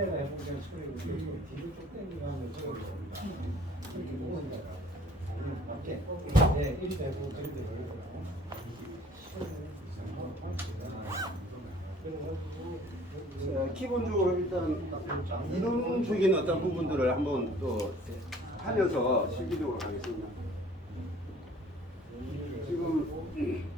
내가 해보니까 소리를 뒤로 쭉 당기면서 이렇게 보는 거야. 맞게. 네, 이렇게 해보고 저렇게 해보고. 기본적으로 일단 이론적인 어떤 부분들을 한번 또 하면서 실기적으로 가겠습니다. 지금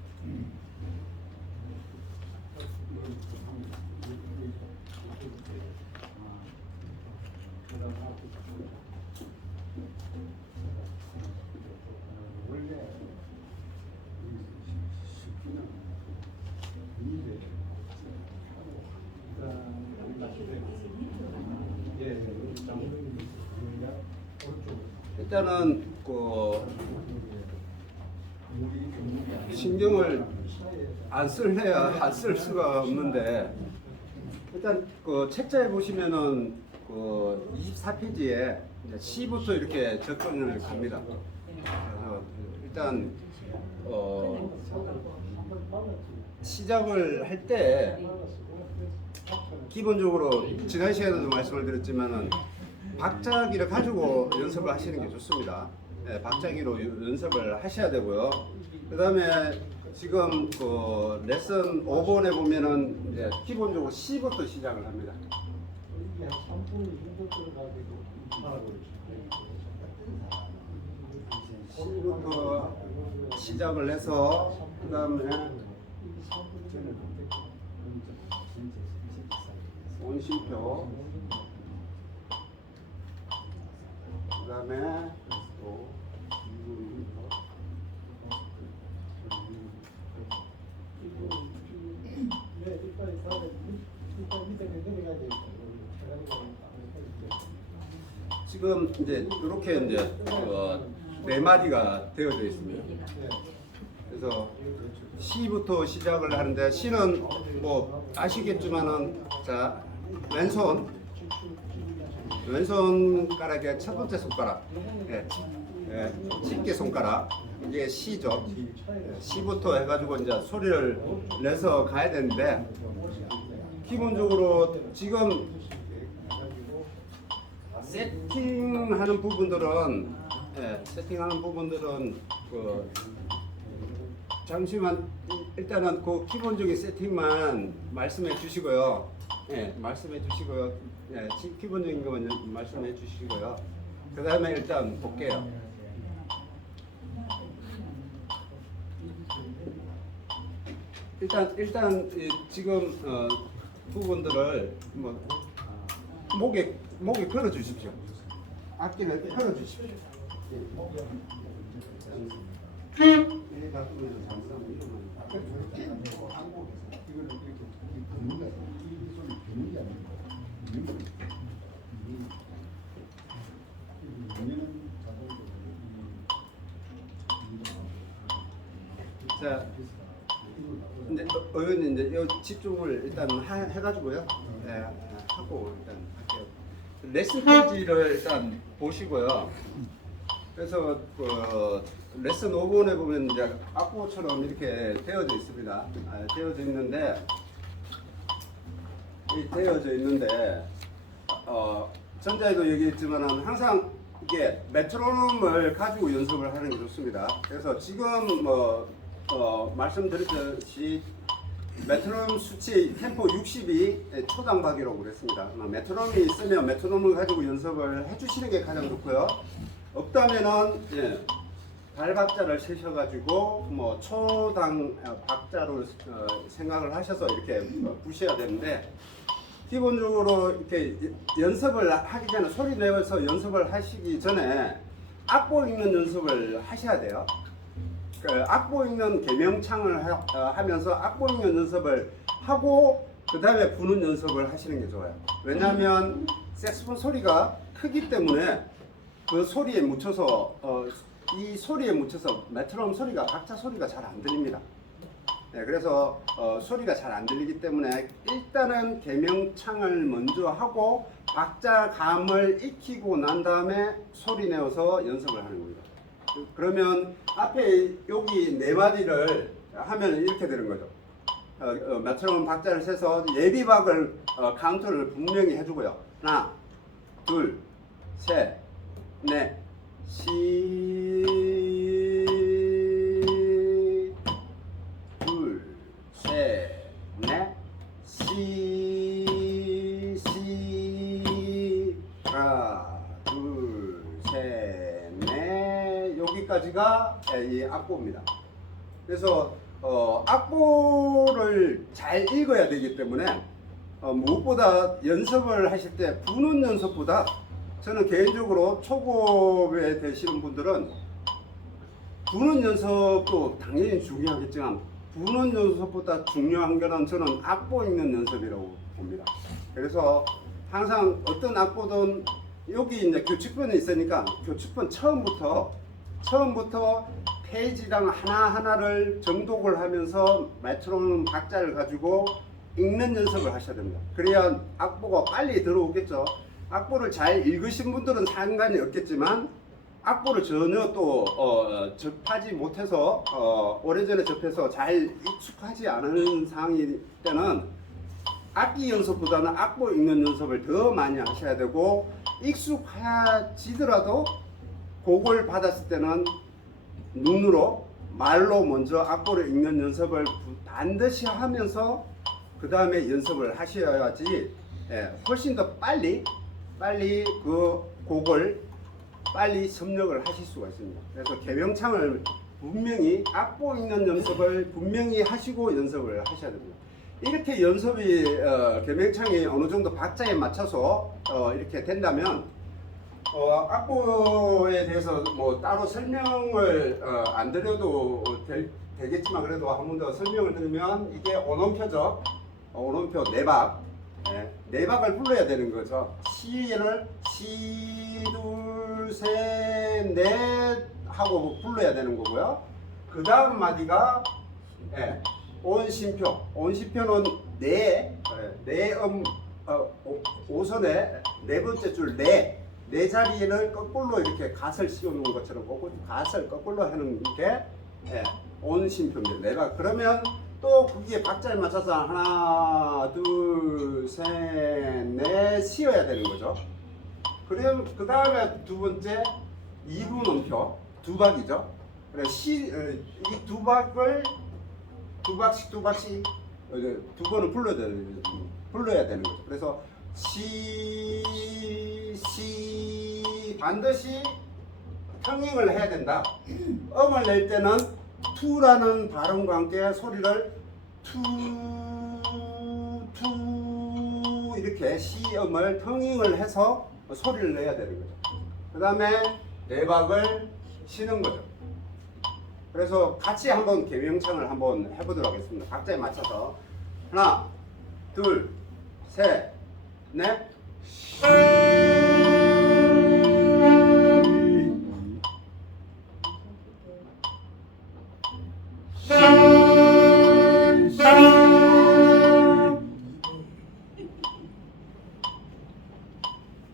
일단은 신경을 안 쓸래야 안 쓸 수가 없는데 일단 책자에 보시면은 24페이지에 C부터 이렇게 접근을 갑니다. 그래서 일단 시작을 할 때 기본적으로 지난 시간에도 말씀을 드렸지만은 박자기를 가지고 연습을 하시는 게 좋습니다. 네, 박자기로 연습을 하셔야 되고요. 그 다음에 지금 레슨 5번에 보면은 이제 기본적으로 C부터 시작을 합니다. C부터 시작을 해서 그 다음에 원심표 그 다음에 또 지금 이제 이렇게 이제 네 마디가 되어져 있습니다. 그래서 C부터 시작을 하는데 C는 뭐 아시겠지만은 자 왼손가락의 첫 번째 손가락, 집게 손가락 이게 C죠. C부터 해가지고 이제 소리를 내서 가야 되는데 기본적으로 지금 세팅하는 부분들은 잠시만 일단은 그 기본적인 세팅만 말씀해 주시고요. 말씀해 주시고요. 기본적인 것만 말씀해 주시고요. 그 다음에 일단 볼게요. 일단 지금 부분들을 목에 걸어 주십시오. 악기를 걸어 주십시오. 자, 이제 의원님 이제 이 집중을 일단 해가지고요. 하고 일단 할게요. 레슨 페이지를 일단 보시고요. 그래서 레슨 5번에 보면 이제 악보처럼 이렇게 되어져 있습니다. 되어져 있는데 전자에도 얘기했지만은 항상 이게 메트로놈을 가지고 연습을 하는 게 좋습니다. 그래서 지금 말씀드렸듯이 메트로놈 수치 템포 60이 초당박이라고 그랬습니다. 메트로놈이 있으면 메트로놈을 가지고 연습을 해주시는 게 가장 좋고요. 없다면은 발박자를 세셔가지고 초당 박자로 생각을 하셔서 이렇게 부셔야 되는데 기본적으로 이렇게 연습을 하기 전에 소리 내서 연습을 하시기 전에 악보 읽는 연습을 하셔야 돼요. 악보 읽는 개명창을 하면서 악보 읽는 연습을 하고 그 다음에 부는 연습을 하시는 게 좋아요. 왜냐하면 색소폰 소리가 크기 때문에 그 소리에 묻혀서 이 소리에 묻혀서 메트로놈 소리가 박자 소리가 잘 안 들립니다. 그래서 소리가 잘 안 들리기 때문에 일단은 개명창을 먼저 하고 박자 감을 익히고 난 다음에 소리 내어서 연습을 하는 겁니다. 그러면 앞에 여기 네 마디를 하면 이렇게 되는 거죠. 메트로놈 박자를 세서 예비박을 카운트를 분명히 해주고요. 하나, 둘, 셋, 넷, 시, 둘, 셋, 넷, 시, 하나, 둘, 셋, 넷, 여기까지가 이 악보입니다. 그래서 악보를 잘 읽어야 되기 때문에 무엇보다 연습을 하실 때 부는 연습보다 저는 개인적으로 초급에 되시는 분들은 부는 연습도 당연히 중요하겠지만 부는 연습보다 중요한 거는 저는 악보 읽는 연습이라고 봅니다. 그래서 항상 어떤 악보든 여기 이제 교칙본이 있으니까 교칙본 처음부터 페이지당 하나하나를 정독을 하면서 메트로놈 박자를 가지고 읽는 연습을 하셔야 됩니다. 그래야 악보가 빨리 들어오겠죠. 악보를 잘 읽으신 분들은 상관이 없겠지만 악보를 전혀 또 접하지 못해서 오래전에 접해서 잘 익숙하지 않은 상황일 때는 악기 연습보다는 악보 읽는 연습을 더 많이 하셔야 되고 익숙해지더라도 곡을 받았을 때는 눈으로 말로 먼저 악보를 읽는 연습을 반드시 하면서 그 다음에 연습을 하셔야지 훨씬 더 빨리 그 곡을 빨리 섭렵을 하실 수가 있습니다. 그래서 개명창을 분명히 악보 읽는 연습을 분명히 하시고 연습을 하셔야 됩니다. 이렇게 연습이 개명창이 어느 정도 박자에 맞춰서 이렇게 된다면 악보에 대해서 뭐 따로 설명을 안 드려도 되겠지만 그래도 한 번 더 설명을 드리면 이게 온음표죠. 온음표 네박. 네박을 불러야 되는 거죠. 시를 시, 둘, 셋, 넷 하고 불러야 되는 거고요. 그 다음 마디가 온심표. 온심표는 오선의 네 번째 줄 네 자리를 거꾸로 이렇게 갓을 씌우는 것처럼 갓을 거꾸로 하는 게 온심표입니다. 내가 그러면 또 그게 박자에 맞춰서 하나, 둘, 셋, 넷 씌워야 되는 거죠. 그럼 그 다음에 두 번째 2분 음표 두 박이죠. 그래 이 두 박을 두 박씩 두 번을 불러야 되는 거죠. 그래서 시 반드시 평행을 해야 된다. 음을 낼 때는 투라는 발음과 함께 소리를 투 이렇게 시음을 평행을 해서 소리를 내야 되는 거죠. 그 다음에 네박을 쉬는 거죠. 그래서 같이 한번 개명창을 한번 해보도록 하겠습니다. 박자에 맞춰서 하나, 둘, 셋, 넷.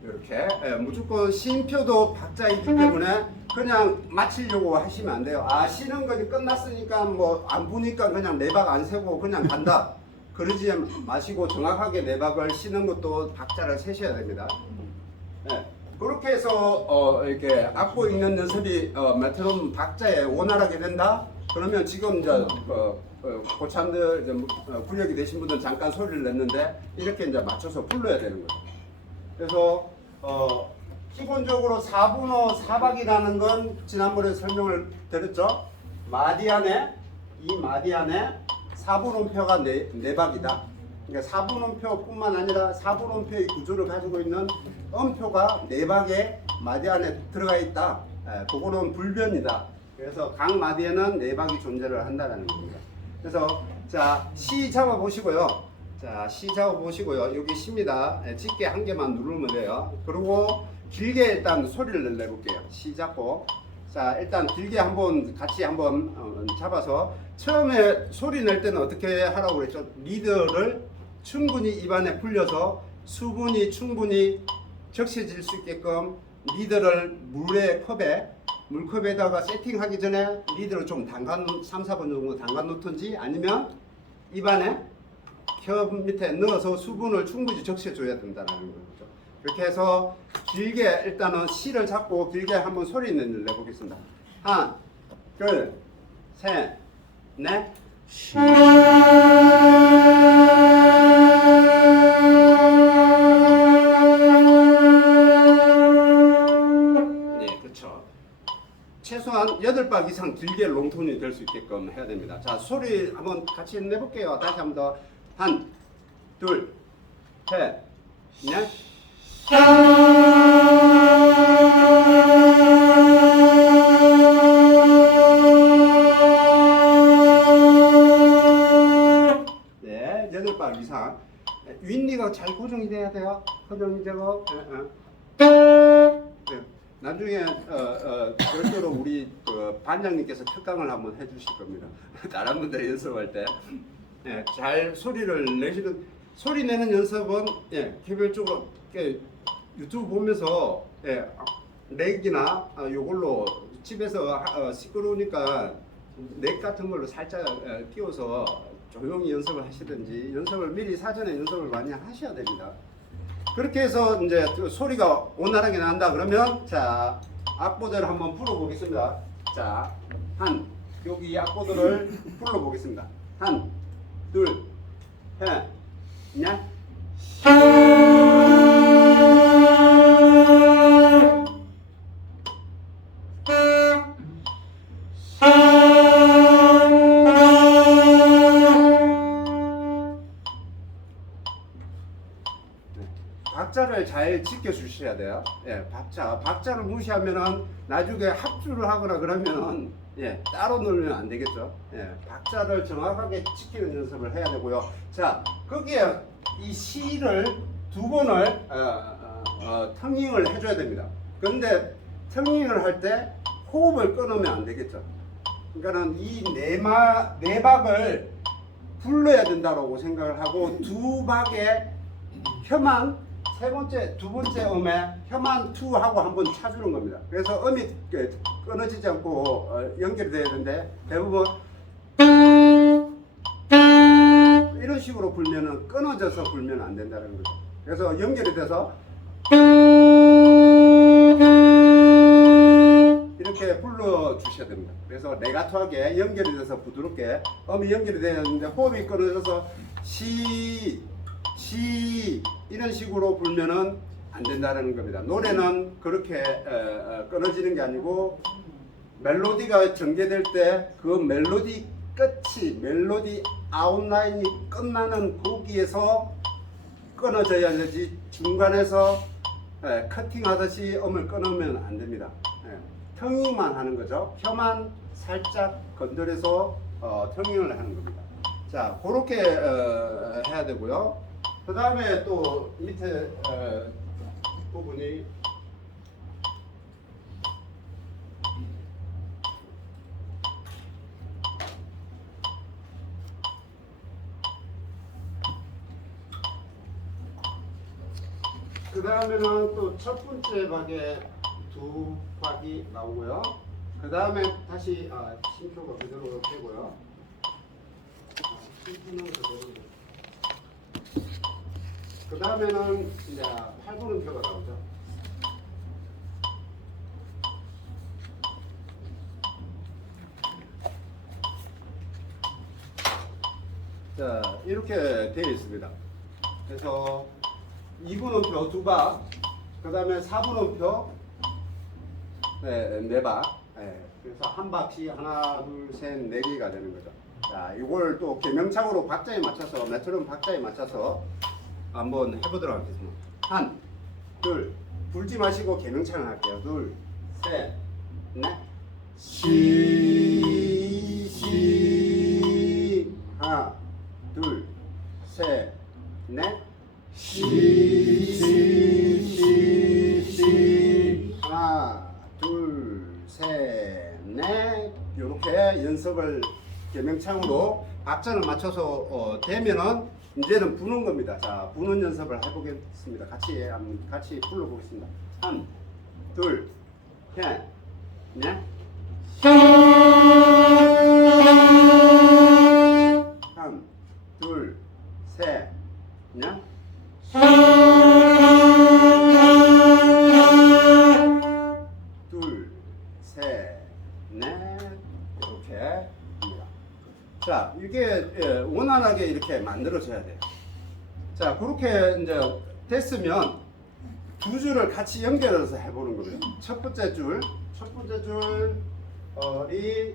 이렇게 무조건 쉼표도 박자이기 때문에 그냥 맞추려고 하시면 안 돼요. 아 쉬는 거니 끝났으니까 뭐 안 부니까 그냥 네박 안 세고 그냥 간다. 그러지 마시고 정확하게 네박을 쉬는 것도 박자를 세셔야 됩니다. 그렇게 해서 이렇게 악보 읽는 연습이 메트로놈 박자에 원활하게 된다. 그러면 지금 이제 고참들 구력이 되신 분들은 잠깐 소리를 냈는데 이렇게 이제 맞춰서 불러야 되는 거죠. 그래서 기본적으로 4분어 4박이라는 건 지난번에 설명을 드렸죠. 마디 안에 이 마디 안에 4분음표가 네 박이다. 그러니까 4분음표뿐만 아니라 4분음표의 구조를 가지고 있는 음표가 네 박의 마디 안에 들어가 있다. 그거는 불변이다. 그래서 각 마디에는 네 박이 존재를 한다는 겁니다. 그래서 자, 시 잡아 보시고요. 자, 시 잡아 보시고요. 여기 시입니다. 짙게 한 개만 누르면 돼요. 그리고 길게 일단 소리를 내볼게요. 시 잡고. 자, 일단 길게 한번 같이 한번 잡아서 처음에 소리 낼 때는 어떻게 하라고 그랬죠? 리드를 충분히 입안에 불려서 수분이 충분히 적셔질 수 있게끔 리드를 물컵에다가 세팅하기 전에 리드를 좀 3, 4번 정도 담가 놓든지 아니면 입안에 혀 밑에 넣어서 수분을 충분히 적셔줘야 된다는 거죠. 그렇게 해서 길게 일단은 C를 잡고 길게 한번 소리 내보겠습니다. 하나, 둘, 셋, 넷. 네, 그렇죠. 최소한 8박 이상 길게 롱톤이 될 수 있게끔 해야 됩니다. 자, 소리 한번 같이 내볼게요. 다시 한번 더. 한, 둘, 셋, 넷. 네, 8박 이상. 윗니가 잘 고정이 돼야 돼요. 고정이 되고. 네. 나중에 별도로 우리 그 반장님께서 특강을 한번 해주실 겁니다. 다른 분들 연습할 때, 예, 잘 소리를 내시는 소리 내는 연습은 예, 개별적으로 유튜브 보면서 예, 렉이나 요걸로 집에서 시끄러우니까 렉 같은 걸로 살짝 끼워서 조용히 연습을 하시든지 연습을 미리 사전에 연습을 많이 하셔야 됩니다. 그렇게 해서 이제 소리가 원활하게 난다 그러면 자 악보들을 한번 풀어보겠습니다. 자, 여기 악보들을 풀어보겠습니다. 한, 둘, 셋, 넷. 박자를 잘 지켜주셔야 돼요. 예, 박자를 무시하면은 나중에 합주를 하거나 그러면은 예, 따로 놀면 안 되겠죠. 예, 박자를 정확하게 지키는 연습을 해야 되고요. 자, 거기에 이 C를 두 번을 텅잉을 해줘야 됩니다. 그런데 텅잉을 할 때 호흡을 끊으면 안 되겠죠. 그러니까는 이 네 박을 불러야 된다고 생각을 하고 두 박에 혀만 두 번째 음에 혀만 투 하고 한번 차주는 겁니다. 그래서 음이 끊어지지 않고 연결이 돼야 되는데 대부분 이런 식으로 불면은 끊어져서 불면 안 된다는 거죠. 그래서 연결이 돼서 이렇게 불러 주셔야 됩니다. 그래서 레가토하게 연결이 돼서 부드럽게 음이 연결이 되어 있는데 호흡이 끊어져서 시 이런 식으로 불면은 안 된다는 겁니다. 노래는 그렇게 끊어지는 게 아니고 멜로디가 전개될 때 그 멜로디 끝이 멜로디 아웃라인이 끝나는 거기에서 끊어져야 되지 중간에서 커팅하듯이 음을 끊으면 안 됩니다. 텅잉만 하는 거죠. 혀만 살짝 건드려서 텅잉을 하는 겁니다. 자, 그렇게 해야 되고요. 그 다음에 또 밑에 부분이 그 다음에는 또 첫 번째 박에 두 박이 나오고요. 그 다음에 다시 심표가 그대로 되고요. 심표는 그대로. 그 다음에는 이제 8분음표가 나오죠. 자, 이렇게 되어 있습니다. 그래서 2분음표 2박, 그 다음에 4분음표 네 박. 그래서 한 박씩 하나, 둘, 셋, 네 개가 되는 거죠. 자, 이걸 또 개명창으로 박자에 맞춰서 메트로놈 박자에 맞춰서 한번 해보도록 하겠습니다. 한, 둘, 불지 마시고 개명창을 할게요. 둘, 셋, 넷. 시, 하나, 둘, 셋, 넷. 하나, 둘, 셋, 넷. 이렇게 연습을 개명창으로 박자를 맞춰서 되면은 이제는 부는 겁니다. 자, 부는 연습을 해보겠습니다. 같이 불러보겠습니다. 한, 둘, 셋, 넷. 한, 냐? 둘, 셋, 넷, 이렇게 합니다. 자, 이게 원활하게 이렇게 만들어져야 돼요. 자, 그렇게 이제 됐으면 두 줄을 같이 연결해서 해보는 거예요. 첫 번째 줄, 이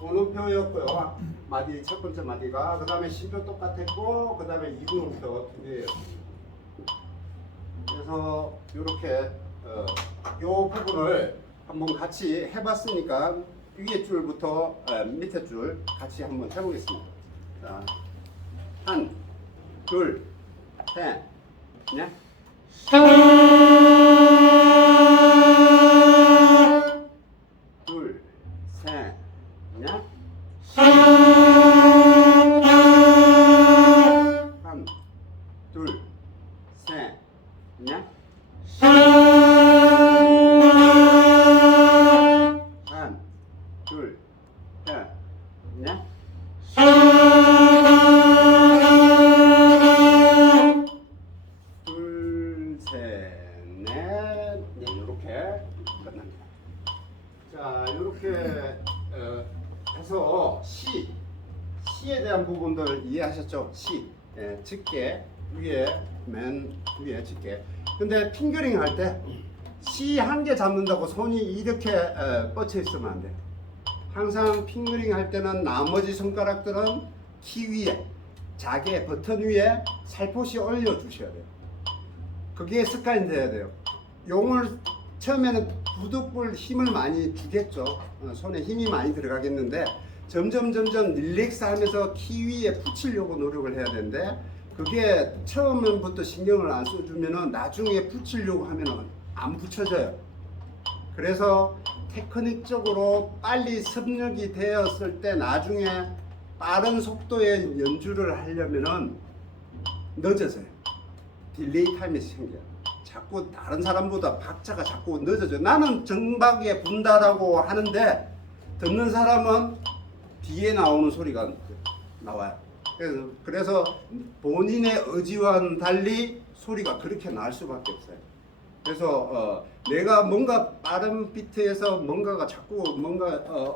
번호표였고요. 마디 첫 번째 마디가 그 다음에 시도 똑같았고 그 다음에 이분음표 두 개예요. 그래서 이렇게 요 부분을 한번 같이 해봤으니까 위에 줄부터 밑에 줄 같이 한번 해보겠습니다. 자, 한, 둘, 셋, 넷. 둘, 셋, 넷. 한, 둘, 셋, 넷. 한, 둘, 셋, 넷. 둘, 셋, 넷. 네, 이렇게 끝납니다. 자, 이렇게 해서 시에 대한 부분들 이해하셨죠? 시, 집게 위에 맨 위에 집게. 근데 핑거링 할 때 시 한 개 잡는다고 손이 이렇게 뻗쳐 있으면 안 돼. 항상 핑거링 할 때는 나머지 손가락들은 키 위에, 자개 버튼 위에 살포시 올려 주셔야 돼요. 그게 습관이 돼야 돼요. 용을 처음에는 부득불 힘을 많이 주겠죠. 손에 힘이 많이 들어가겠는데 점점 릴렉스 하면서 키 위에 붙이려고 노력을 해야 되는데 그게 처음부터 신경을 안 써주면은 나중에 붙이려고 하면은 안 붙여져요. 그래서 테크닉적으로 빨리 습력이 되었을 때 나중에 빠른 속도의 연주를 하려면은 늦어져요. 딜레이 타임이 생겨요. 자꾸 다른 사람보다 박자가 자꾸 늦어져요. 나는 정박에 분다라고 하는데 듣는 사람은 뒤에 나오는 소리가 나와요. 그래서 본인의 의지와는 달리 소리가 그렇게 날 수밖에 없어요. 그래서 내가 뭔가 빠른 비트에서 뭔가가 자꾸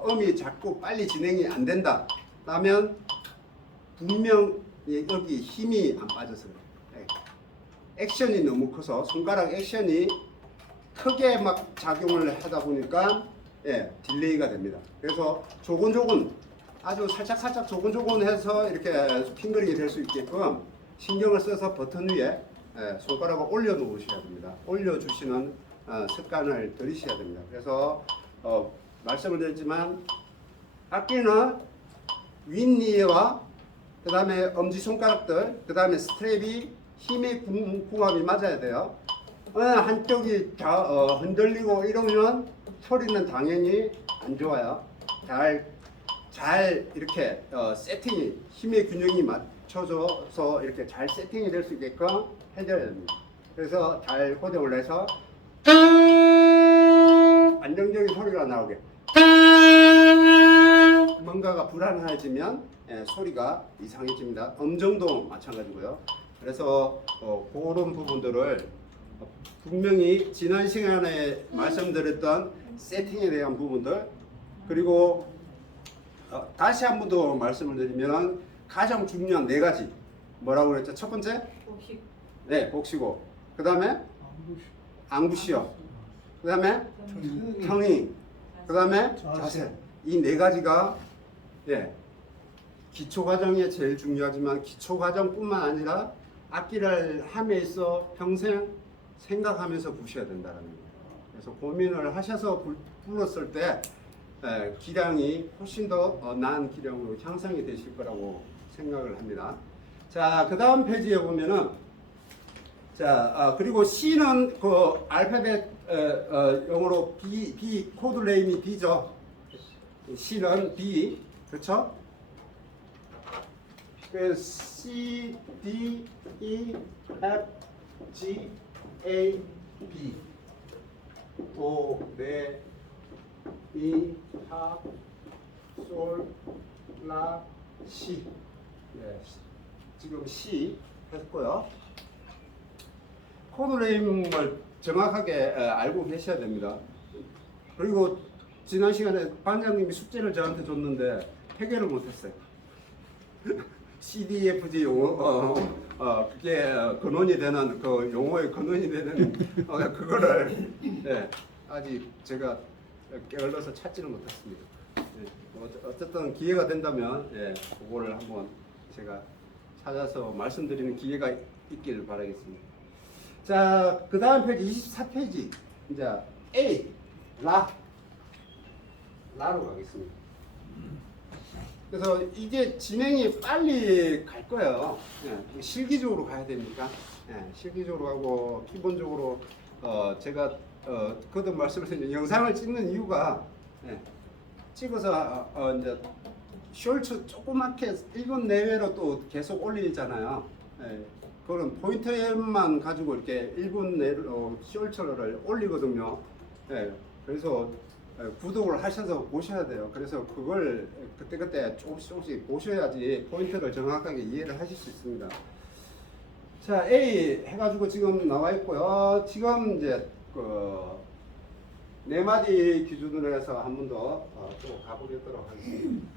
음이 자꾸 빨리 진행이 안 된다. 라면 분명 여기 힘이 안 빠졌어요. 액션이 너무 커서 손가락 액션이 크게 막 작용을 하다 보니까 딜레이가 됩니다. 그래서 조곤조곤 아주 살짝 조곤조곤해서 이렇게 핑거링이 될 수 있게끔 신경을 써서 버튼 위에 손가락을 올려 놓으셔야 됩니다. 올려주시는 습관을 들이셔야 됩니다. 그래서 말씀을 드렸지만 악기는 윗니와 그 다음에 엄지손가락들 그 다음에 스트랩이 힘의 궁합이 맞아야 돼요. 한쪽이 흔들리고 이러면 소리는 당연히 안 좋아요. 잘 이렇게 세팅이 힘의 균형이 맞춰져서 이렇게 잘 세팅이 될 수 있게끔 해줘야 됩니다. 그래서 잘 고정을 해서 안정적인 소리가 나오게. 뭔가가 불안해지면 소리가 이상해집니다. 음정도 마찬가지고요. 그래서 그런 부분들을 분명히 지난 시간에 말씀드렸던 세팅에 대한 부분들 그리고 다시 한 번 더 말씀을 드리면 가장 중요한 네 가지 뭐라고 그랬죠? 첫 번째 복식. 네, 복시고 그 다음에 앙부시어 그 다음에 평잉 그 다음에 자세 이 네 가지가 기초 과정이 제일 중요하지만 기초 과정뿐만 아니라 악기를 함에 있어 평생 생각하면서 부셔야 된다는 거예요. 그래서 고민을 하셔서 불렀을 때 기량이 훨씬 더 나은 기량으로 향상이 되실 거라고 생각을 합니다. 자, 그 다음 페이지에 보면은 그리고 C는 그 알파벳 영어로 B 코드 네임이 B죠. C는 B 그렇죠? C, D, E, F, G, A, B 도, 레, 미, 파, 솔, 라, 시 지금 C 했고요. 코드 네임을 정확하게 알고 계셔야 됩니다. 그리고 지난 시간에 반장님이 숙제를 저한테 줬는데 해결을 못했어요. CDFG 용어, 그게 근원이 되는 그 용어의 근원이 되는 그거를 아직 제가 게을러서 찾지는 못했습니다. 어쨌든 기회가 된다면 그거를 한번 제가 찾아서 말씀드리는 기회가 있기를 바라겠습니다. 자, 그 다음 페이지 24페이지 이제 A 라로 가겠습니다. 그래서 이게 진행이 빨리 갈 거예요. 실기적으로 가야 됩니까? 실기적으로 하고 기본적으로 제가 거듭 말씀을 드린 영상을 찍는 이유가 찍어서 이제 쇼츠 조그맣게 1분 내외로 또 계속 올리잖아요. 그런 포인트만 가지고 이렇게 1분 내로 쇼츠를 올리거든요. 그래서 구독을 하셔서 보셔야 돼요. 그래서 그걸 그때그때 조금씩 보셔야지 포인트를 정확하게 이해를 하실 수 있습니다. 자, A 해가지고 지금 나와 있고요. 지금 이제 네 마디 기준으로 해서 한 번 더 또 가보도록 하겠습니다.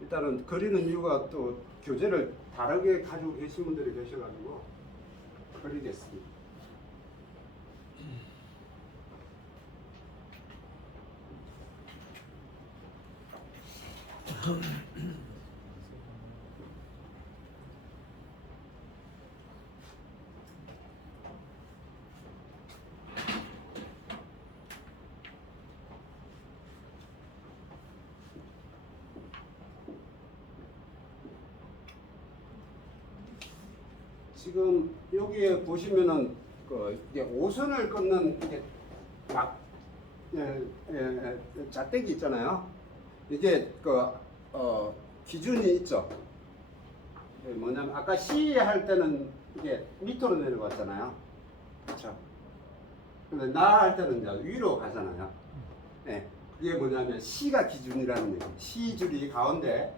일단은 그리는 이유가 또 교재를 다르게 가지고 계신 분들이 계셔가지고 그리겠습니다. 지금 여기에 보시면은 이게 5선을 끊는 이게 막 잣대기 있잖아요. 이게 기준이 있죠. 뭐냐면 아까 C 할 때는 이게 밑으로 내려갔잖아요. 그렇죠. 근데 나 할 때는 이제 위로 가잖아요. 그게 뭐냐면 C가 기준이라는 얘기예요. C 줄이 가운데,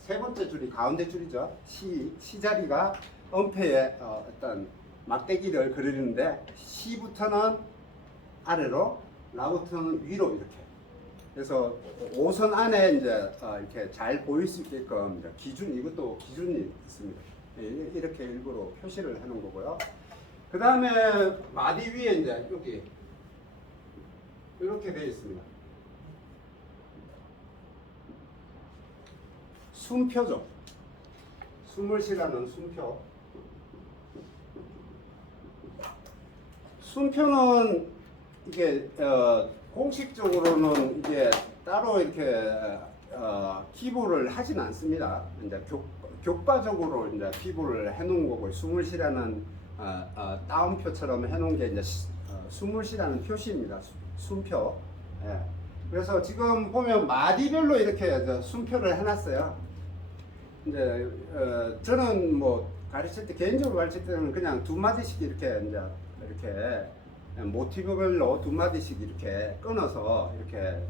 세 번째 줄이 가운데 줄이죠. C 자리가 엄폐에 어떤 막대기를 그리는데 C부터는 아래로, 라부터는 위로 이렇게. 그래서 5선 안에 이제 이렇게 잘 보일 수 있게끔 이것도 기준이 있습니다. 이렇게 일부러 표시를 해놓은 거고요. 그 다음에 마디 위에 이제 여기 이렇게 되어 있습니다. 숨표죠. 숨을 쉬라는 숨표. 숨표는 이게 공식적으로는 이게 따로 이렇게 기부를 하진 않습니다. 이제 교과적으로 이제 기부를 해놓은 거고 숨을 쉬라는 따옴표처럼 해놓은 게 이제 숨을 쉬라는 표시입니다. 숨표. 그래서 지금 보면 마디별로 이렇게 숨표를 해놨어요. 이제 저는 뭐 가르칠 때 개인적으로 가르칠 때는 그냥 두 마디씩 이렇게 모티브별로 두 마디씩 이렇게 끊어서 이렇게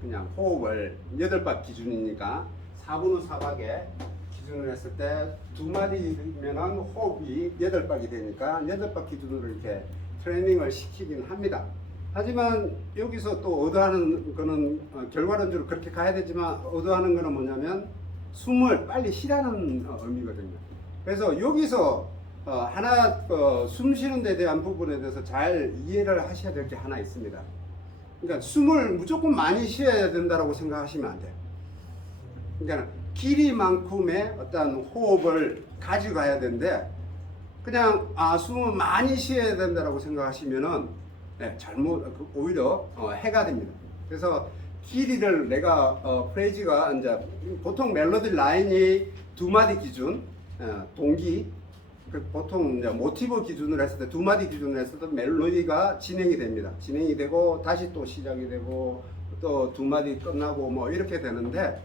그냥 호흡을 8박 기준이니까 4분 후 4박에 기준을 했을 때 두 마디면은 호흡이 8박이 되니까 8박 기준으로 이렇게 트레이닝을 시키긴 합니다. 하지만 여기서 또 얻어하는 거는 결과론적으로 그렇게 가야 되지만 얻어하는 거는 뭐냐면 숨을 빨리 쉬라는 의미거든요. 그래서 여기서 하나 숨 쉬는 데 대한 부분에 대해서 잘 이해를 하셔야 될 게 하나 있습니다. 그러니까 숨을 무조건 많이 쉬어야 된다고 생각하시면 안 돼요. 그러니까 길이만큼의 어떤 호흡을 가져가야 되는데 그냥 숨을 많이 쉬어야 된다고 생각하시면은 잘못 오히려 해가 됩니다. 그래서 길이를 내가 프레이즈가 이제 보통 멜로디 라인이 두 마디 기준 동기 보통 이제 모티브 기준으로 했을 때 두 마디 기준으로 했을 때 멜로디가 진행이 됩니다. 진행이 되고 다시 또 시작이 되고 또 두 마디 끝나고 뭐 이렇게 되는데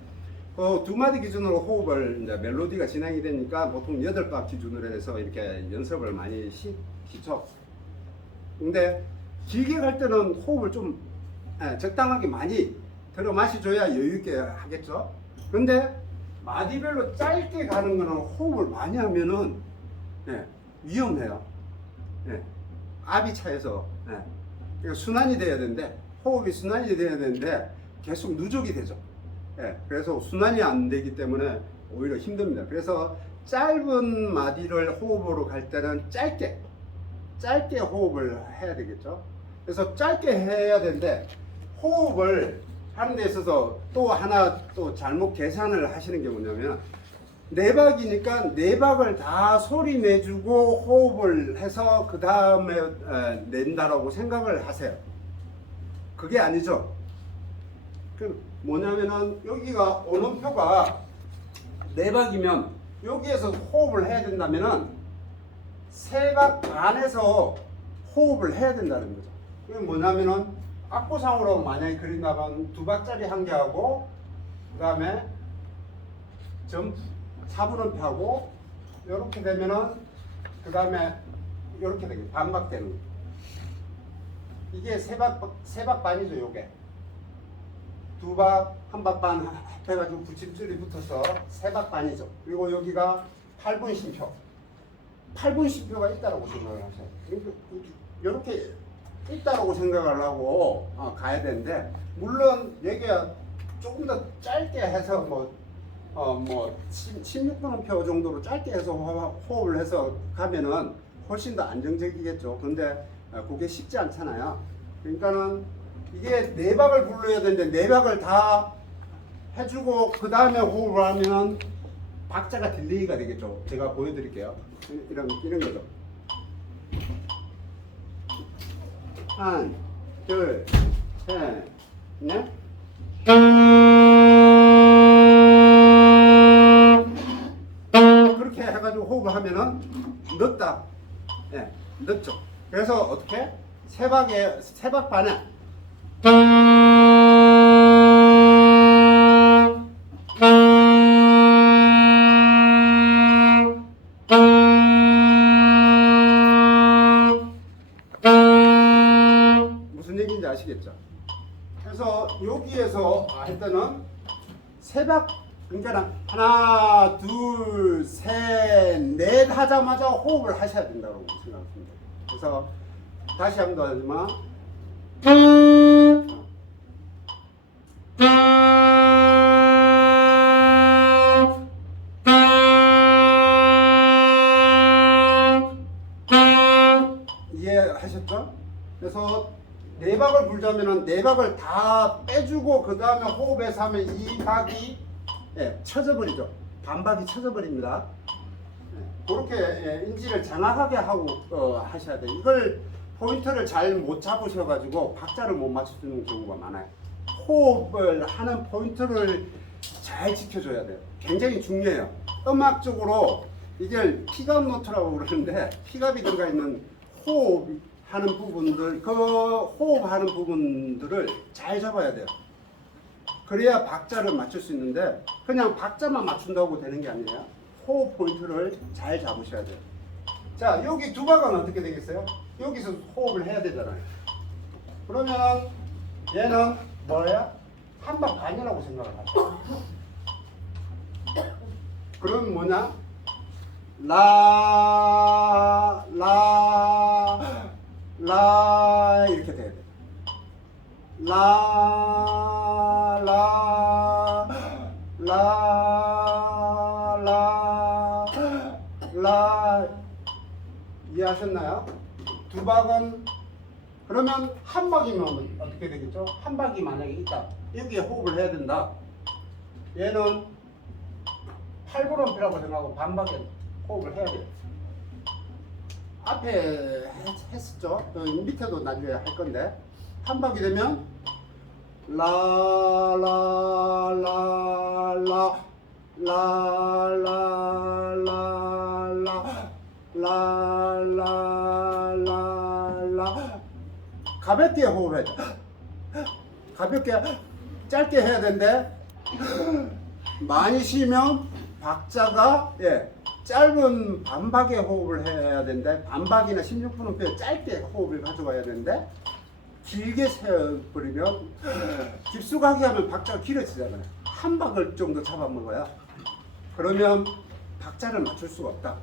두 마디 기준으로 호흡을 이제 멜로디가 진행이 되니까 보통 8박 기준으로 해서 이렇게 연습을 많이 시죠. 근데 길게 갈 때는 호흡을 좀 적당하게 많이 들어 마셔줘야 여유 있게 하겠죠. 근데 마디별로 짧게 가는 거는 호흡을 많이 하면은 위험해요. 압이 차여서 순환이 돼야 되는데 호흡이 순환이 돼야 되는데 계속 누적이 되죠. 그래서 순환이 안 되기 때문에 오히려 힘듭니다. 그래서 짧은 마디를 호흡으로 갈 때는 짧게 호흡을 해야 되겠죠. 그래서 짧게 해야 되는데 호흡을 하는 데 있어서 또 하나 또 잘못 계산을 하시는 게 뭐냐면 4박이니까 4박을 다 소리 내주고 호흡을 해서 그 다음에 낸다라고 생각을 하세요. 그게 아니죠. 그 뭐냐면은 여기가 오음표가 4박이면 여기에서 호흡을 해야 된다면은 3박 반에서 호흡을 해야 된다는 거죠. 그게 뭐냐면은 악보상으로 만약에 그린다면 2박짜리 한 개 하고 그 다음에 점 4분음표 하고 이렇게 되면은 그 다음에 이렇게 되게 반박 되는 거예요. 이게 3박 반이죠. 요게 2박 1박 반 합해가지고 붙임줄이 붙어서 3박 반이죠. 그리고 여기가 8분 심표 8분 심표가 있다라고 생각을 하세요. 이렇게 있다라고 생각을 하고 가야 되는데, 물론 여기가 조금 더 짧게 해서 뭐 16분음표 정도로 짧게 해서 호흡을 해서 가면은 훨씬 더 안정적이겠죠. 근데 그게 쉽지 않잖아요. 그러니까는 이게 4박을 불러야 되는데 4박을 다 해주고 그 다음에 호흡을 하면 박자가 딜레이가 되겠죠. 제가 보여드릴게요. 이런 거죠. 하나, 둘, 셋, 넷. 그렇게 해가지고 호흡을 하면은 늦다. 늦죠. 그래서 어떻게? 3박 반에 무슨 얘기인지 아시겠죠? 그래서 여기에서 할 때는 3박, 그러니까 하나, 둘, 셋, 넷 하자마자 호흡을 하셔야 된다고 생각합니다. 그래서 다시 한 번 더 하지만 이해하셨죠? 그래서 4박을 불자면은 4박을 다 빼주고 그 다음에 호흡해서 하면 이 박이 쳐져버리죠. 반박이 쳐져버립니다. 그렇게 인지를 정확하게 하고 하셔야 돼요. 이걸 포인트를 잘 못 잡으셔가지고 박자를 못 맞추는 경우가 많아요. 호흡을 하는 포인트를 잘 지켜줘야 돼요. 굉장히 중요해요. 음악적으로 이게 픽업 노트라고 그러는데 픽업이 들어가 있는 호흡하는 부분들, 그 호흡하는 부분들을 잘 잡아야 돼요. 그래야 박자를 맞출 수 있는데 그냥 박자만 맞춘다고 되는 게 아니에요. 호흡 포인트를 잘 잡으셔야 돼요. 자, 여기 2박은 어떻게 되겠어요? 여기서 호흡을 해야 되잖아요. 그러면 얘는 뭐야? 1박 반이라고 생각을 하죠. 그럼 뭐냐? 라 이렇게 돼야 돼. 라 이해하셨나요? 2박은 그러면 1박이면 어떻게 되겠죠? 1박이 만약에 있다. 여기에 호흡을 해야 된다. 얘는 8분음표라고 생각하고 반박에 호흡을 해야 돼요. 앞에 했었죠. 밑에도 나중에 할 건데 1박이 되면 가볍게 호흡해야죠. 가볍게 짧게 해야 되는데 많이 쉬면 박자가 짧은 반박의 호흡을 해야 되는데 반박이나 16분음표 짧게 호흡을 가져가야 되는데 길게 세어버리면 깊숙하게 하면 박자가 길어지잖아요. 한 박을 정도 잡아먹어야 그러면 박자를 맞출 수가 없다.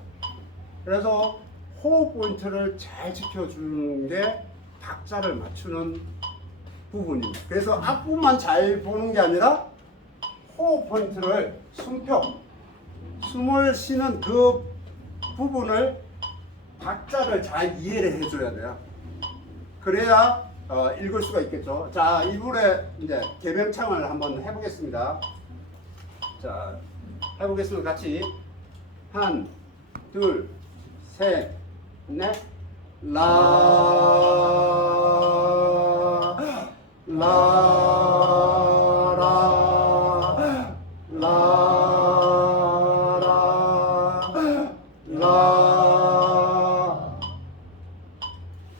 그래서 호흡 포인트를 잘 지켜주는 게 박자를 맞추는 부분입니다. 그래서 앞부분만 잘 보는 게 아니라 호흡 포인트를 숨을 쉬는 그 부분을 박자를 잘 이해를 해줘야 돼요. 그래야 읽을 수가 있겠죠. 자, 이번에 이제 개명창을 한번 해보겠습니다. 자, 해보겠습니다. 같이 한, 둘, 셋, 넷,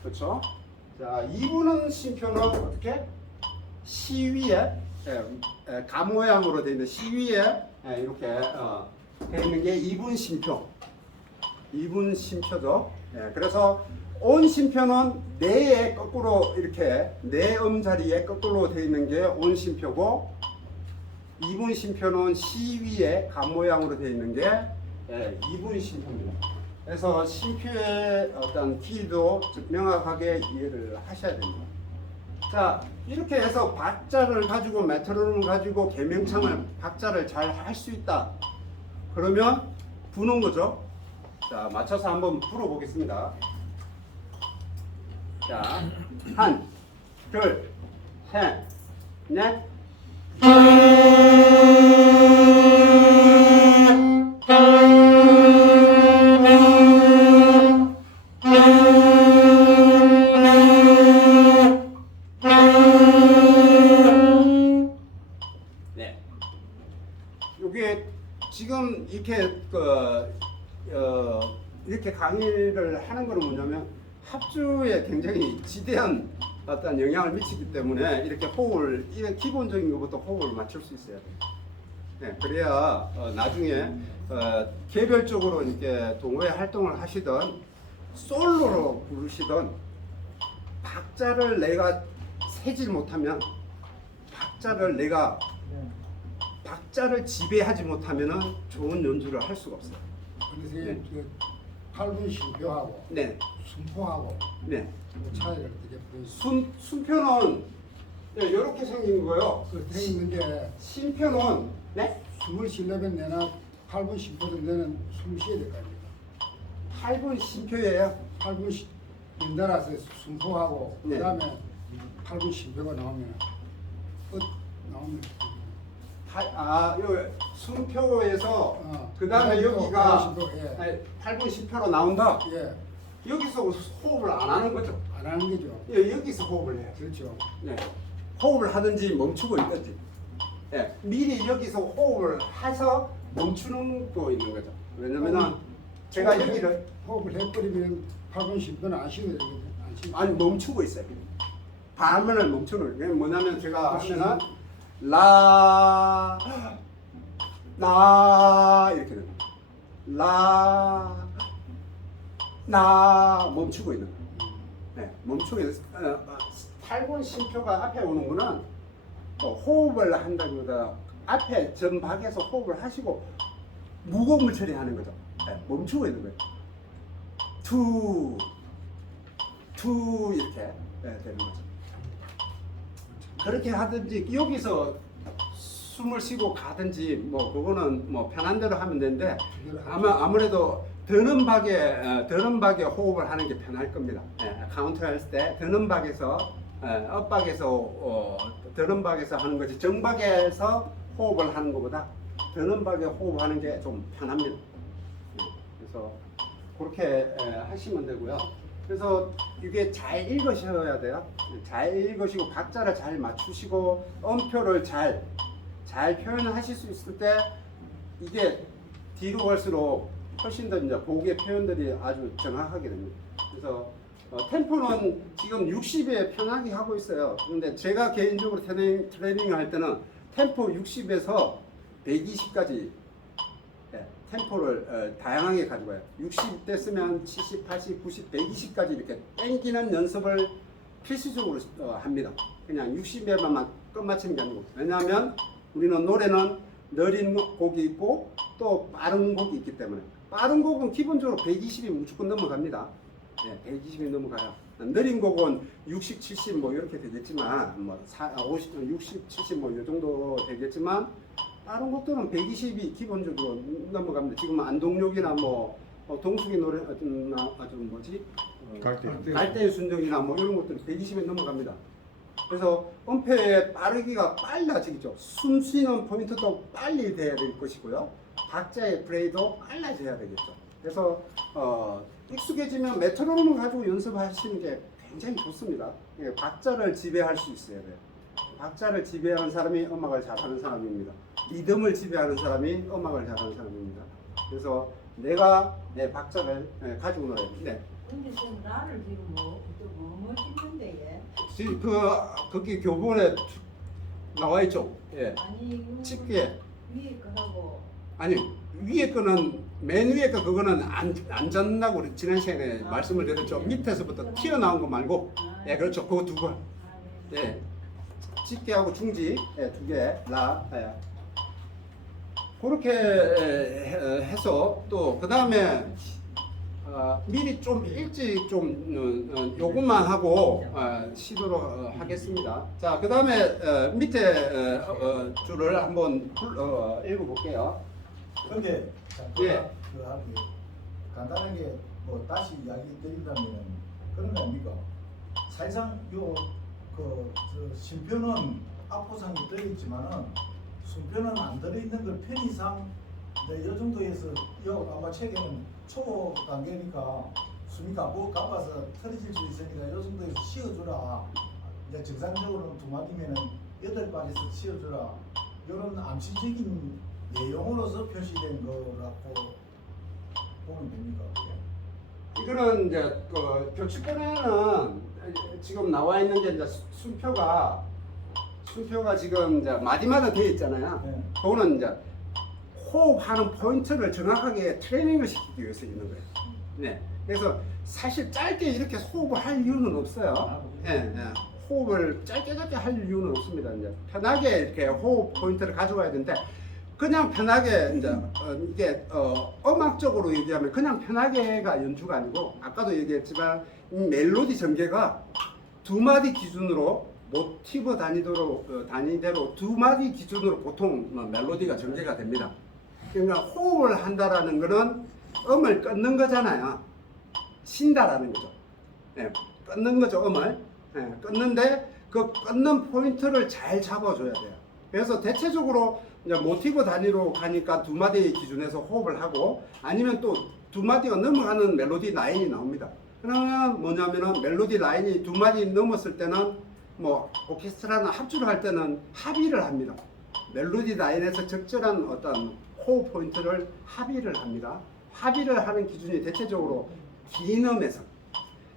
그렇죠? 자, 2분은 심표는 어떻게? 시 위에 감 모양으로 되어 있는 시 위에 이렇게 되어 있는 게 2분 심표. 2분 심표죠. 그래서 온 심표는 네의 거꾸로 이렇게 네 음자리에 거꾸로 되어 있는 게 온 심표고 2분 심표는 시 위에 감 모양으로 되어 있는 게 2분 심표입니다. 그래서 심표의 어떤 길도 명확하게 이해를 하셔야 됩니다. 자, 이렇게 해서 박자를 가지고 메트로놈을 가지고 개명창을 박자를 잘 할 수 있다. 그러면 부는 거죠. 자, 맞춰서 한번 불어보겠습니다. 자, 한, 둘, 셋, 넷. 네. 이게 지금 이렇게 이렇게 강의를 하는 거는 뭐냐면 합주에 굉장히 지대한 어떤 영향을 미치기 때문에 이렇게 호흡을 이런 기본적인 것부터 호흡을 맞출 수 있어야 돼요. 네, 그래야 나중에 개별적으로 이렇게 동호회 활동을 하시던 솔로로 부르시던 박자를 내가 세질 못하면 박자를 지배하지 못하면은 좋은 연주를 할 수가 없어요. 그래서 그 8분 심표하고 네. 순포하고 네. 그 차이를 어떻게 보여주세요? 순표는 이렇게 생긴 거요. 그렇게 있는데 심표는 네? 숨을 쉬려면 내나 8분 심표는 내는 숨 쉬어야 될 거 아닙니까? 8분 심표예요. 8분 연달아서 순포하고 네. 그다음에 8분 심표가 나오면 나오면 요 순표에서 그 다음에 그다음에 여기가 8분 심표, 예. 8분 심표로 나온다. 예. 여기서 호흡을 안 하는 거죠. 안 하는 거죠. 여기서 호흡을 해요. 그렇죠. 네. 호흡을 하든지 멈추고 있든지. 네. 미리 여기서 호흡을 해서 멈추는 거 있는 거죠. 왜냐면은 제가 여기를 호흡을 해버리면 8분 심표는 안 쉬어야 되거든요. 안 쉬어야 아니 멈추고 있어요. 발문을 멈추는 거예요. 뭐냐면 제가 그렇지. 하면은 이렇게 됩니다. 멈추고 있는 거예요. 네, 멈추고 있는 8분 심표가 앞에 오는 거는 호흡을 한다기보다 앞에 전박에서 호흡을 하시고 무거움을 처리하는 거죠. 네, 멈추고 있는 거예요. 투 이렇게 되는 거죠. 그렇게 하든지 여기서 숨을 쉬고 가든지 뭐 그거는 뭐 편한 대로 하면 되는데 아무래도 드는 박에 호흡을 하는 게 편할 겁니다. 카운트 할 때 드는 박에서 엇박에서 드는 박에서 하는 거지 정박에서 호흡을 하는 것보다 드는 박에 호흡하는 게 좀 편합니다. 그래서 그렇게 하시면 되고요. 그래서 이게 잘 읽으셔야 돼요. 잘 읽으시고 박자를 잘 맞추시고 음표를 잘 표현하실 수 있을 때 이게 뒤로 갈수록 훨씬 더 이제 곡의 표현들이 아주 정확하게 됩니다. 그래서 템포는 지금 60에 편하게 하고 있어요. 근데 제가 개인적으로 트레이닝을 할 때는 템포 60에서 120까지 템포를 다양하게 가져가요. 60대 쓰면 70, 80, 90, 120까지 이렇게 땡기는 연습을 필수적으로 합니다. 그냥 60에만 끝마치는 게 아니고. 왜냐하면 우리는 노래는 느린 곡이 있고 또 빠른 곡이 있기 때문에 빠른 곡은 기본적으로 120이 무조건 넘어갑니다. 120이 넘어가요. 느린 곡은 60, 70 뭐 이렇게 되겠지만 뭐 50, 60, 70 뭐 이 정도 되겠지만 다른 곡들은 120이 기본적으로 넘어갑니다. 지금 안동역이나 뭐 동숙이 노래 좀 뭐지? 갈대의 순정이나 뭐 이런 것들은 120에 넘어갑니다. 그래서 음표의 빠르기가 빨라지겠죠. 숨 쉬는 포인트도 빨리 돼야 될 것이고요. 박자의 플레이도 빨라져야 되겠죠. 그래서 익숙해지면 메트로놈을 가지고 연습하시는 게 굉장히 좋습니다. 박자를 지배할 수 있어야 돼요. 박자를 지배하는 사람이 음악을 잘하는 사람입니다. 리듬을 지배하는 사람이 음악을 잘하는 사람입니다. 그래서 내가 내 박자를 가지고 놀아야 돼. 근데 지금 나를 지금 뭐 찍는데 지금 거기 교본에 나와 있죠. 예. 아니 집게. 위에 거하고 아니 위에 거는 맨 위에 거 그거는 안 젖나고 우리 지난 시간에 말씀을 드렸죠. 밑에서부터 튀어나온 거 말고. 예, 그렇죠. 그거 두 번. 예. 집게하고 중지 두 개. 라. 그렇게 해서 또 그 다음에 미리 좀 일찍 좀 요것만 하고 시도를 하겠습니다. 자, 그 다음에 밑에 줄을 한번 읽어볼게요. 그게 예. 간단하게 뭐 다시 이야기 드린다면 그런 거 아닙니까? 사실상 요그 심표는 앞부상이 들어있지만은 순표는 안 들어있는 걸 편의상 이 정도에서 아마 책에는 초 단계니까 숨이 가빠서 틀어질 수 있으니까 이 정도에서 쉬어주라. 이제 정상적으로는 두 마디면은 8발에서 쉬어주라. 이런 암시적인 내용으로서 표시된 거라고 보면 됩니까? 이거는 이제 교칙권에는 지금 나와 있는 게 이제 순표가 지금 이제 마디마다 되어 있잖아요. 네. 그거는 이제 호흡하는 포인트를 정확하게 트레이닝을 시키기 위해서 있는 거예요. 네. 그래서 사실 짧게 이렇게 호흡을 할 이유는 없어요. 네. 호흡을 짧게 할 이유는 없습니다. 이제 편하게 이렇게 호흡 포인트를 가져가야 되는데 그냥 편하게 이제 이게 음악적으로 얘기하면 그냥 편하게가 연주가 아니고 아까도 얘기했지만 이 멜로디 전개가 두 마디 기준으로 모티브 단위대로 두 마디 기준으로 보통 멜로디가 전개가 됩니다. 그러니까 호흡을 한다라는 거는 음을 끊는 거잖아요. 쉰다라는 거죠. 네, 끊는 거죠, 음을. 네, 끊는데 그 끊는 포인트를 잘 잡아줘야 돼요. 그래서 대체적으로 이제 모티브 단위로 가니까 두 마디 기준에서 호흡을 하고 아니면 또 두 마디가 넘어가는 멜로디 라인이 나옵니다. 그러면 뭐냐면은 멜로디 라인이 두 마디 넘었을 때는 뭐 오케스트라나 합주를 할 때는 합의를 합니다. 멜로디 라인에서 적절한 어떤 호흡 포인트를 합의를 합니다. 합의를 하는 기준이 대체적으로 긴 음에서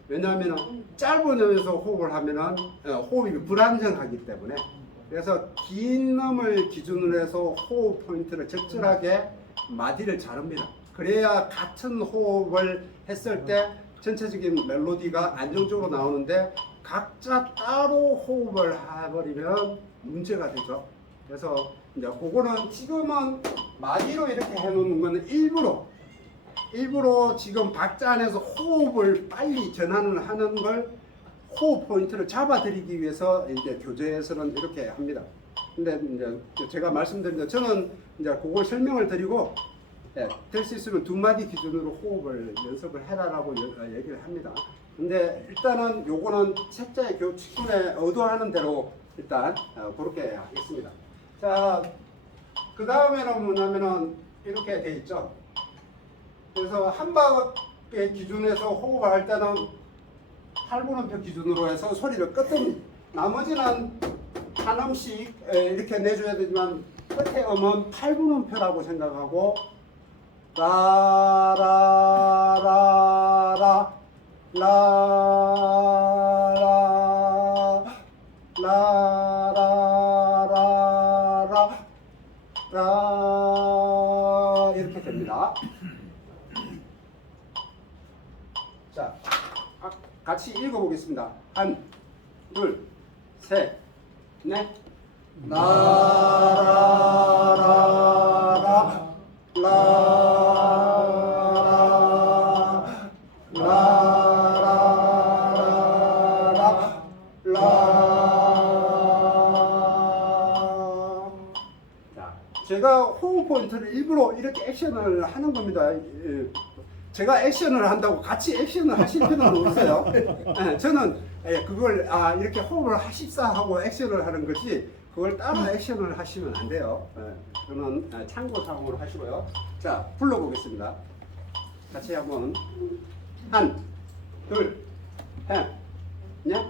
왜냐하면 짧은 음에서 호흡을 하면은 호흡이 불안정하기 때문에 그래서 긴 음을 기준으로 해서 호흡 포인트를 적절하게 마디를 자릅니다. 그래야 같은 호흡을 했을 때 전체적인 멜로디가 안정적으로 나오는데 각자 따로 호흡을 해버리면 문제가 되죠. 그래서 이제 그거는 지금은 마디로 이렇게 해놓는 거는 일부러 지금 박자 안에서 호흡을 빨리 전환을 하는 걸 호흡 포인트를 잡아드리기 위해서 이제 교재에서는 이렇게 합니다. 근데 이제 제가 말씀드린 데 저는 이제 그걸 설명을 드리고 될 수 있으면 두 마디 기준으로 호흡을 연습을 해라라고 얘기를 합니다. 근데 일단은 요거는 책자의 교칙문에 의도하는 대로 일단 그렇게 하겠습니다. 자, 그 다음에는 뭐냐면은 이렇게 돼 있죠. 그래서 한 박의 기준에서 호흡을 할 때는 8분음표 기준으로 해서 소리를 끄든 나머지는 한 음씩 이렇게 내줘야 되지만 끝에 음은 8분음표라고 생각하고 라라라라 라라라라라라 라라라라 이렇게 됩니다. 자, 같이 읽어보겠습니다. 한, 둘, 셋, 넷. 라라라라 라라라라 라. 자, 제가 호흡 포인트를 일부러 이렇게 액션을 하는 겁니다. 예, 제가 액션을 한다고 같이 액션을 하실 필요는 없어요. 예, 저는 그걸 이렇게 호흡을 하십사 하고 액션을 하는 거지 그걸 따로 액션을 하시면 안 돼요. 그거는 참고 사항으로 하시고요. 자, 불러보겠습니다. 같이 한번 한, 둘, 셋, 넷.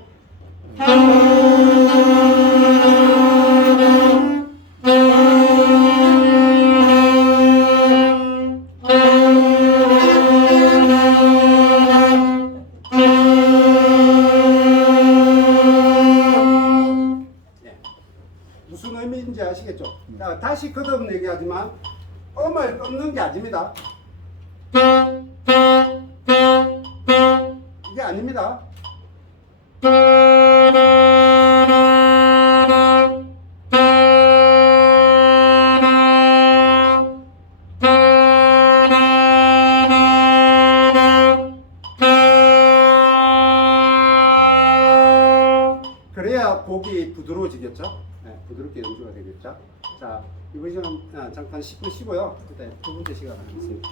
무슨 의미인지 아시겠죠? 자, 다시 거듭 얘기하지만 음을 끊는 게 아닙니다. 이게 아닙니다. 그래야 곡이 부드러워지겠죠? 네, 부드럽게 연주가 되겠죠? 자, 이번 시간 잠깐 10분 쉬고요. 그때 두 번째 시간 하겠습니다.